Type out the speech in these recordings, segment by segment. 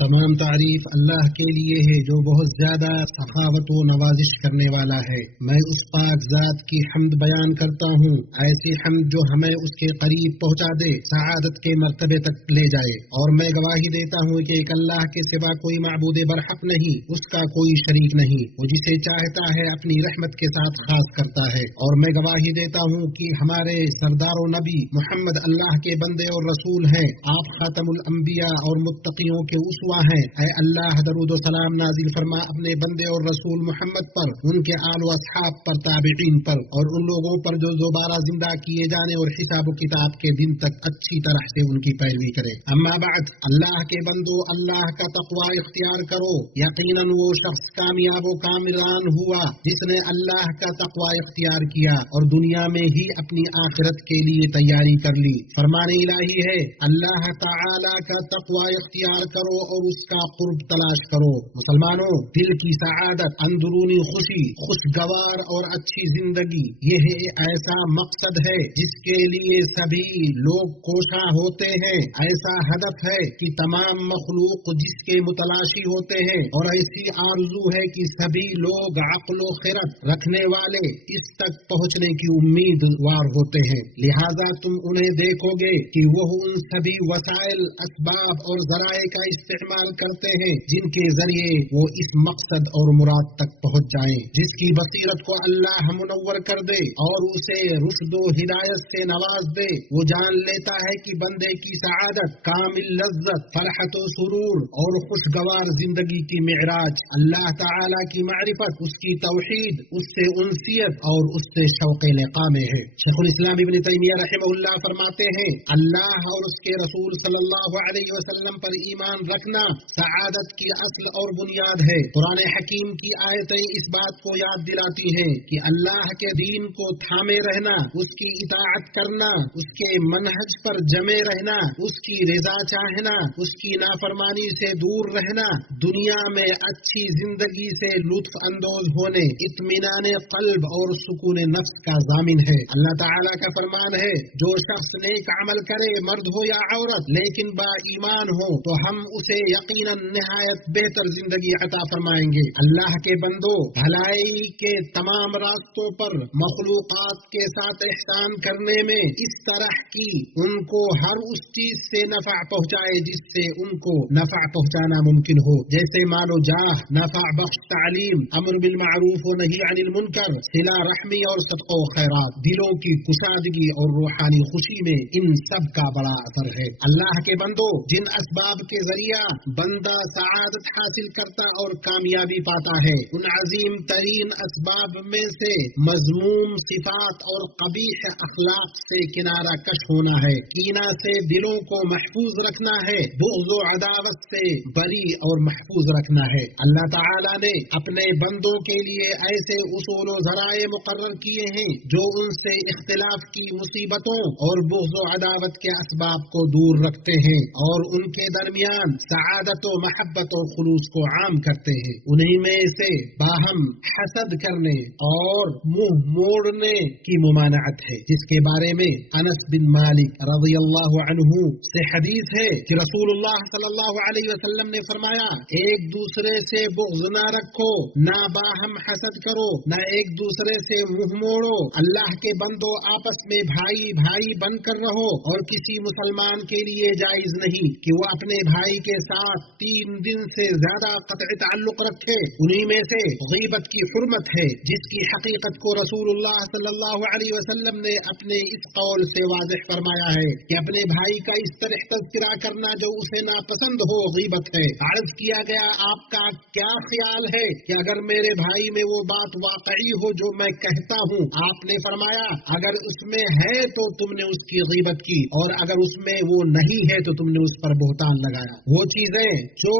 تمام تعریف اللہ کے لیے ہے جو بہت زیادہ سخاوت و نوازش کرنے والا ہے۔ میں اس پاک ذات کی حمد بیان کرتا ہوں، ایسی حمد جو ہمیں اس کے قریب پہنچا دے، سعادت کے مرتبے تک لے جائے۔ اور میں گواہی دیتا ہوں کہ ایک اللہ کے سوا کوئی معبود برحق نہیں، اس کا کوئی شریک نہیں، وہ جسے چاہتا ہے اپنی رحمت کے ساتھ خاص کرتا ہے۔ اور میں گواہی دیتا ہوں کہ ہمارے سردار و نبی محمد اللہ کے بندے اور رسول ہیں، آپ خاتم الانبیاء اور متقیوں کے اسوہ ہیں۔ اے اللہ درود و سلام نازل فرما اپنے بندے اور رسول محمد پر، ان کے آل و اصحاب پر، تابعین پر، اور ان لوگوں پر جو دوبارہ زندہ کیے جانے اور حساب و کتاب کے دن تک اچھی طرح سے ان کی پیروی کرے۔ اما بعد، اللہ کے بندو، اللہ کا تقوی اختیار کرو، یقیناً وہ شخص کامیاب و کامران ہوا جس نے اللہ کا تقوی اختیار کیا اور دنیا میں ہی اپنی آخرت کے لیے تیاری کر لی۔ فرمان الہی ہے، اللہ تعالی کا تقوی اختیار کرو اور اس کا قرب تلاش کرو۔ مسلمانوں، دل کی سعادت، اندرونی خوشی، خوشگوار اور اچھی زندگی، یہ ایسا مقصد ہے جس کے لیے سبھی لوگ کوشاں ہوتے ہیں، ایسا ہدف ہے کہ تمام مخلوق جس کے متلاشی ہوتے ہیں، اور ایسی آرزو ہے کہ سبھی لوگ عقل و خرد رکھنے والے اس تک پہنچنے کی امیدوار ہوتے ہیں۔ لہذا تم انہیں دیکھو گے کہ وہ ان سبھی وسائل، اسباب اور ذرائع کا استعمال کرتے ہیں جن کے ذریعے وہ اس مقصد اور مراد تک پہنچ جائیں۔ جس کی بصیرت کو اللہ منور کر دے اور اسے رشد و ہدایت سے نواز دے، وہ جان لیتا ہے کہ بندے کی سعادت، کامل لذت، فرحت و سرور اور خوشگوار زندگی کی معراج اللہ تعالی کی معرفت، اس کی توحید، اس سے انسیت اور اس سے شوق لقاء میں ہے۔ شیخ الاسلام ابن تیمیہ رحمہ اللہ فرماتے ہیں، اللہ اور اس کے رسول صلی اللہ علیہ وسلم پر ایمان رکھنا سعادت کی اصل اور بنیاد ہے۔ قرآن حکیم کی آیتیں اس بات کو یاد دلاتی ہیں کہ اللہ کے دین کو تھامے رہنا، اس کی اطاعت کرنا، اس کے منہج پر جمے رہنا، اس کی رضا چاہنا، اس کی نافرمانی سے دور رہنا، دنیا میں اچھی زندگی سے لطف اندوز ہونے، اطمینان قلب اور سکون نفس کا ضامن ہے۔ اللہ تعالیٰ کا فرمان ہے، جو شخص نیک عمل کرے، مرد ہو یا عورت، لیکن با ایمان ہو، تو ہم اسے یقیناً نہایت بہتر زندگی عطا فرمائیں گے۔ اللہ کے بندو، بھلائی کے تمام راستوں پر مخلوقات کے ساتھ احسان کرنے میں اس طرح کی ان کو ہر اس چیز سے نفع پہنچائے جس سے ان کو نفع پہنچانا ممکن ہو، جیسے مال و جاہ، نفع بخش تعلیم، امر بالمعروف و نہی عن المنکر، صلہ رحمی اور صدقہ و خیرات، دلوں کی کشادگی اور روحانی خوشی میں ان سب کا بڑا اثر ہے۔ اللہ کے بندو، جن اسباب کے ذریعہ بندہ سعادت حاصل کرتا اور کامیابی پاتا ہے، ان عظیم ترین اسباب میں سے مذموم صفات اور قبیح اخلاق سے کنارہ کش ہونا ہے، کینہ سے دلوں کو محفوظ رکھنا ہے، بغض و عداوت سے بری اور محفوظ رکھنا ہے۔ اللہ تعالیٰ نے اپنے بندوں کے لیے ایسے اصول و ذرائع مقرر کیے ہیں جو ان سے اختلاف کی مصیبتوں اور بغض و عداوت کے اسباب کو دور رکھتے ہیں اور ان کے درمیان سعادت و محبت و خلوص کو عام کرتے ہیں۔ انہی میں سے باہم حسد کرنے اور منہ موڑنے کی ممانعت ہے، جس کے بارے میں انس بن مالک رضی اللہ عنہ سے حدیث ہے کہ رسول اللہ صلی اللہ علیہ وسلم نے فرمایا، ایک دوسرے سے بغض نہ رکھو، نہ باہم حسد کرو، نہ ایک دوسرے سے منہ موڑو، اللہ کے بندو آپس میں بھائی بھائی بن کر رہو، اور کسی مسلمان کے لیے جائز نہیں کہ وہ اپنے بھائی کے ساتھ 3 دن سے زیادہ قطع تعلق رکھے۔ انہی میں سے غیبت کی حرمت ہے، جس کی حقیقت کو رسول اللہ صلی اللہ علیہ وسلم نے اپنے اس قول سے واضح فرمایا ہے کہ اپنے بھائی کا اس طرح تذکرہ کرنا جو اسے ناپسند ہو غیبت ہے۔ عرض کیا گیا، آپ کا کیا خیال ہے کہ اگر میرے بھائی میں وہ بات واقعی ہو جو میں کہتا ہوں؟ آپ نے فرمایا، اگر اس میں ہے تو تم نے اس کی غیبت کی، اور اگر اس میں وہ نہیں ہے تو تم نے اس پر بہتان لگایا۔ وہ چیزیں جو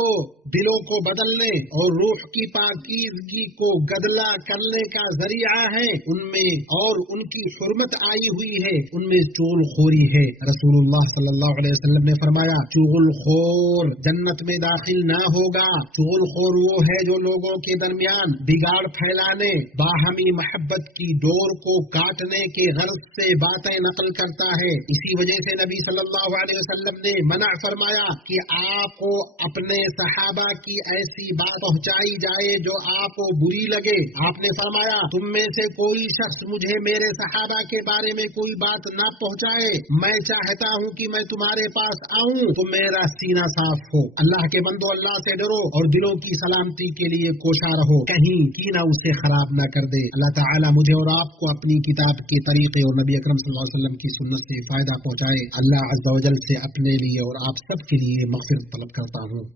دلوں کو بدلنے اور روح کی پاکیزگی کو گدلا کرنے کا ذریعہ ہے، ان میں اور ان کی حرمت آئی ہوئی ہے، ان میں چغل خوری ہے۔ رسول اللہ صلی اللہ علیہ وسلم نے فرمایا، چغل خور جنت میں داخل نہ ہوگا۔ چغل خور وہ ہے جو لوگوں کے درمیان بگاڑ پھیلانے، باہمی محبت کی ڈور کو کاٹنے کے غرض سے باتیں نقل کرتا ہے۔ اسی وجہ سے نبی صلی اللہ علیہ وسلم نے منع فرمایا کہ آپ کو کو اپنے صحابہ کی ایسی بات پہنچائی جائے جو آپ کو بری لگے، آپ نے فرمایا تم میں سے کوئی شخص مجھے میرے صحابہ کے بارے میں کوئی بات نہ پہنچائے، میں چاہتا ہوں کہ میں تمہارے پاس آؤں تو میرا سینہ صاف ہو۔ اللہ کے بندو، اللہ سے ڈرو اور دلوں کی سلامتی کے لیے کوشاں رہو، کہیں کینہ اسے خراب نہ کر دے۔ اللہ تعالی مجھے اور آپ کو اپنی کتاب کے طریقے اور نبی اکرم صلی اللہ علیہ وسلم کی سنت سے فائدہ پہنچائے۔ اللہ عز و جل سے اپنے لیے اور آپ سب کے لیے مغفرت طلب کرتا ہوں۔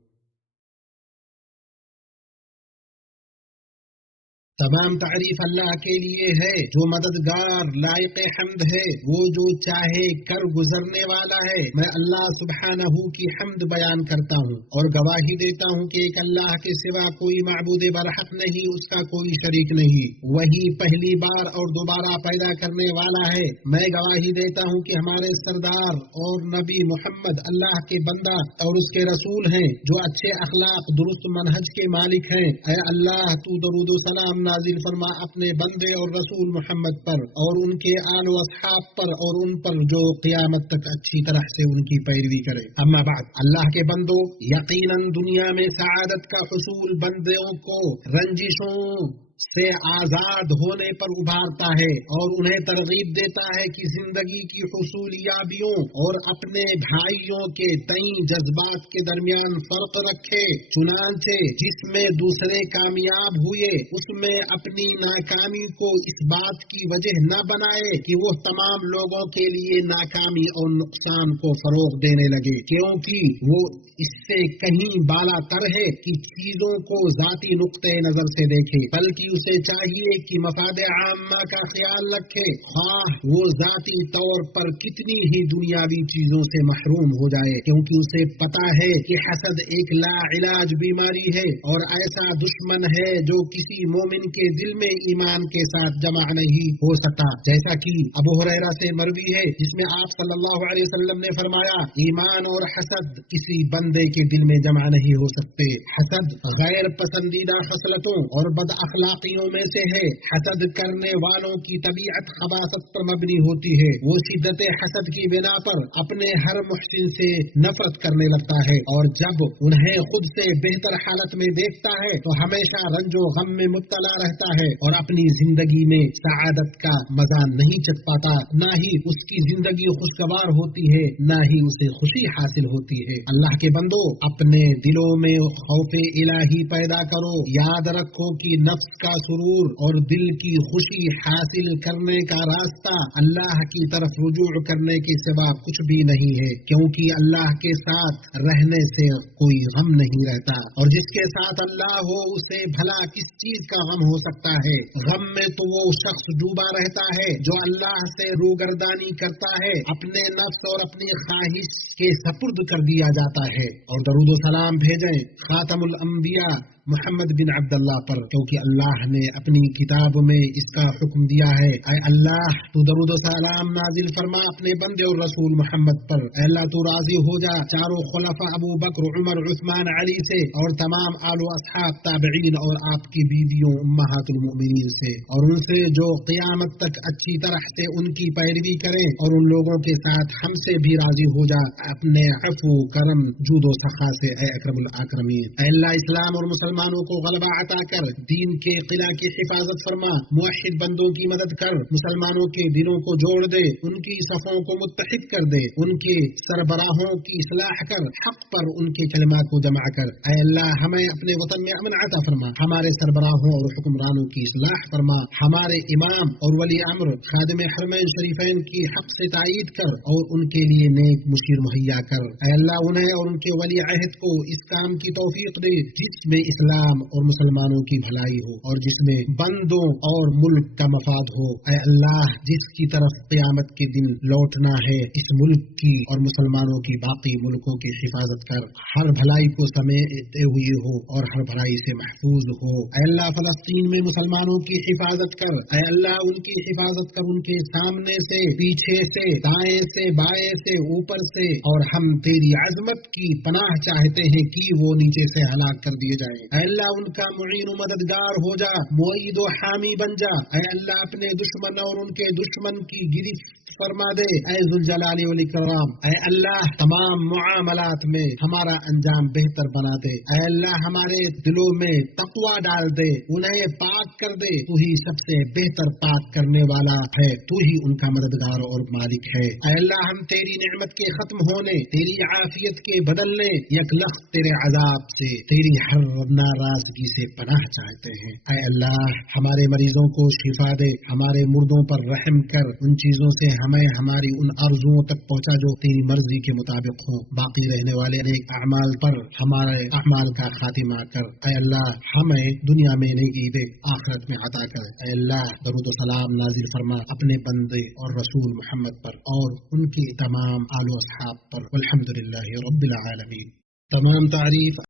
تمام تعریف اللہ کے لیے ہے جو مددگار لائق حمد ہے، وہ جو چاہے کر گزرنے والا ہے۔ میں اللہ سبحانہ کی حمد بیان کرتا ہوں اور گواہی دیتا ہوں کہ ایک اللہ کے سوا کوئی معبود برحق نہیں، اس کا کوئی شریک نہیں، وہی پہلی بار اور دوبارہ پیدا کرنے والا ہے۔ میں گواہی دیتا ہوں کہ ہمارے سردار اور نبی محمد اللہ کے بندہ اور اس کے رسول ہیں، جو اچھے اخلاق درست منہج کے مالک ہیں۔ اے اللہ تو درود و سلام نازل فرما اپنے بندے اور رسول محمد پر اور ان کے آل و اصحاب پر اور ان پر جو قیامت تک اچھی طرح سے ان کی پیروی کرے۔ اما بعد، اللہ کے بندو، یقیناً دنیا میں سعادت کا حصول بندوں کو رنجشوں سے آزاد ہونے پر ابھارتا ہے اور انہیں ترغیب دیتا ہے کہ زندگی کی حصولیابیوں اور اپنے بھائیوں کے تئیں جذبات کے درمیان فرق رکھے۔ چنانچہ جس میں دوسرے کامیاب ہوئے اس میں اپنی ناکامی کو اس بات کی وجہ نہ بنائے کہ وہ تمام لوگوں کے لیے ناکامی اور نقصان کو فروغ دینے لگے، کیونکہ وہ اس سے کہیں بالا تر ہے کہ چیزوں کو ذاتی نقطۂ نظر سے دیکھے، بلکہ اسے چاہیے کہ مفاد عامہ کا خیال رکھے، خواہ وہ ذاتی طور پر کتنی ہی دنیاوی چیزوں سے محروم ہو جائے، کیونکہ اسے پتا ہے کہ حسد ایک لا علاج بیماری ہے اور ایسا دشمن ہے جو کسی مومن کے دل میں ایمان کے ساتھ جمع نہیں ہو سکتا، جیسا کہ ابو ہریرہ سے مروی ہے جس میں آپ صلی اللہ علیہ وسلم نے فرمایا ایمان اور حسد کسی بندے کے دل میں جمع نہیں ہو سکتے۔ حسد غیر پسندیدہ خصلتوں اور بد اخلاقیوں میں سے ہے۔ حسد کرنے والوں کی طبیعت خباثت پر مبنی ہوتی ہے، وہ شدت حسد کی بنا پر اپنے ہر محسن سے نفرت کرنے لگتا ہے اور جب انہیں خود سے بہتر حالت میں دیکھتا ہے تو ہمیشہ رنج و غم میں مبتلا رہتا ہے اور اپنی زندگی میں سعادت کا مزہ نہیں چکھ پاتا، نہ ہی اس کی زندگی خوشگوار ہوتی ہے، نہ ہی اسے خوشی حاصل ہوتی ہے۔ اللہ کے بندو، اپنے دلوں میں خوف الہی پیدا کرو، یاد رکھو کہ نفس کا سرور اور دل کی خوشی حاصل کرنے کا راستہ اللہ کی طرف رجوع کرنے کے سوا کچھ بھی نہیں ہے، کیونکہ اللہ کے ساتھ رہنے سے کوئی غم نہیں رہتا، اور جس کے ساتھ اللہ ہو اسے بھلا کس چیز کا غم ہو سکتا ہے۔ غم میں تو وہ شخص ڈوبا رہتا ہے جو اللہ سے روگردانی کرتا ہے، اپنے نفس اور اپنی خواہش کے سپرد کر دیا جاتا ہے۔ اور درود و سلام بھیجیں خاتم الانبیاء محمد بن عبداللہ پر، کیونکہ اللہ نے اپنی کتاب میں اس کا حکم دیا ہے۔ اے اللہ تو درود و سلام نازل فرما اپنے بندے اور رسول محمد پر۔ اے اللہ تو راضی ہو جا چاروں خلفاء ابو بکر، عمر، عثمان، علی سے اور تمام آل و اصحاب، تابعین اور آپ کی بیویوں امہات المؤمنین سے، اور ان سے جو قیامت تک اچھی طرح سے ان کی پیروی کریں، اور ان لوگوں کے ساتھ ہم سے بھی راضی ہو جا اپنے عفو، کرم، جود و سخا سے اے اکرم الاکرمین۔ اے اللہ اسلام اور مسلمانوں کو غلبہ عطا کر دین کے قلعہ کی حفاظت فرما، موحد بندوں کی مدد کر، مسلمانوں کے دلوں کو جوڑ دے، ان کی صفوں کو متحد کر دے، ان کے سربراہوں کی اصلاح کر، حق پر ان کے کلمات کو جمع کر۔ اے اللہ ہمیں اپنے وطن میں امن عطا فرما، ہمارے سربراہوں اور حکمرانوں کی اصلاح فرما، ہمارے امام اور ولی امر خادم حرمین شریفین کی حق سے تائید کر اور ان کے لیے نیک مشیر مہیا کر۔ اے اللہ انہیں اور ان کے ولی عہد کو اس کام کی توفیق دے جس میں اسلام اور مسلمانوں کی بھلائی ہو اور جس میں بندوں اور ملک کا مفاد ہو۔ اے اللہ جس کی طرف قیامت کے دن لوٹنا ہے اس ملک کی اور مسلمانوں کی باقی ملکوں کی حفاظت کر، ہر بھلائی کو سمیٹے ہوئے ہو اور ہر بھلائی سے محفوظ ہو۔ اے اللہ فلسطین میں مسلمانوں کی حفاظت کر، اے اللہ ان کی حفاظت کر، ان کے سامنے سے، پیچھے سے، دائیں سے، بائیں سے، اوپر سے، اور ہم تیری عظمت کی پناہ چاہتے ہیں کہ وہ نیچے سے ہلاک کر دیے جائیں۔ اے اللہ ان کا معین و مددگار ہو جا، معید و حامی بن جا۔ اے اللہ اپنے دشمن اور ان کے دشمن کی گرفت فرما دے اے ذوالجلال والاکرام، اے اللہ تمام معاملات میں ہمارا انجام بہتر بنا دے، اے اللہ ہمارے دلوں میں تقوی ڈال دے، انہیں پاک کر دے، تو ہی سب سے بہتر پاک کرنے والا ہے، تو ہی ان کا مددگار اور مالک ہے۔ اے اللہ ہم تیری نعمت کے ختم ہونے، تیری عافیت کے بدلنے، یک لخت تیرے عذاب سے، تیری ہر ناراضگی سے پناہ چاہتے ہیں۔ اے اللہ ہمارے مریضوں کو شفا دے، ہمارے مردوں پر رحم کر، ان چیزوں سے ہمیں ہماری ان آرزوؤں تک پہنچا جو تیری مرضی کے مطابق ہوں، باقی رہنے والے نیک اعمال پر ہمارے اعمال کا خاتمہ کر۔ اے اللہ ہمیں دنیا میں نیکی دے، آخرت میں عطا کر۔ اے اللہ درود و سلام نازل فرما اپنے بندے اور رسول محمد پر اور ان کے تمام آل و اصحاب پر، والحمدللہ رب العالمین۔ تمام تعریف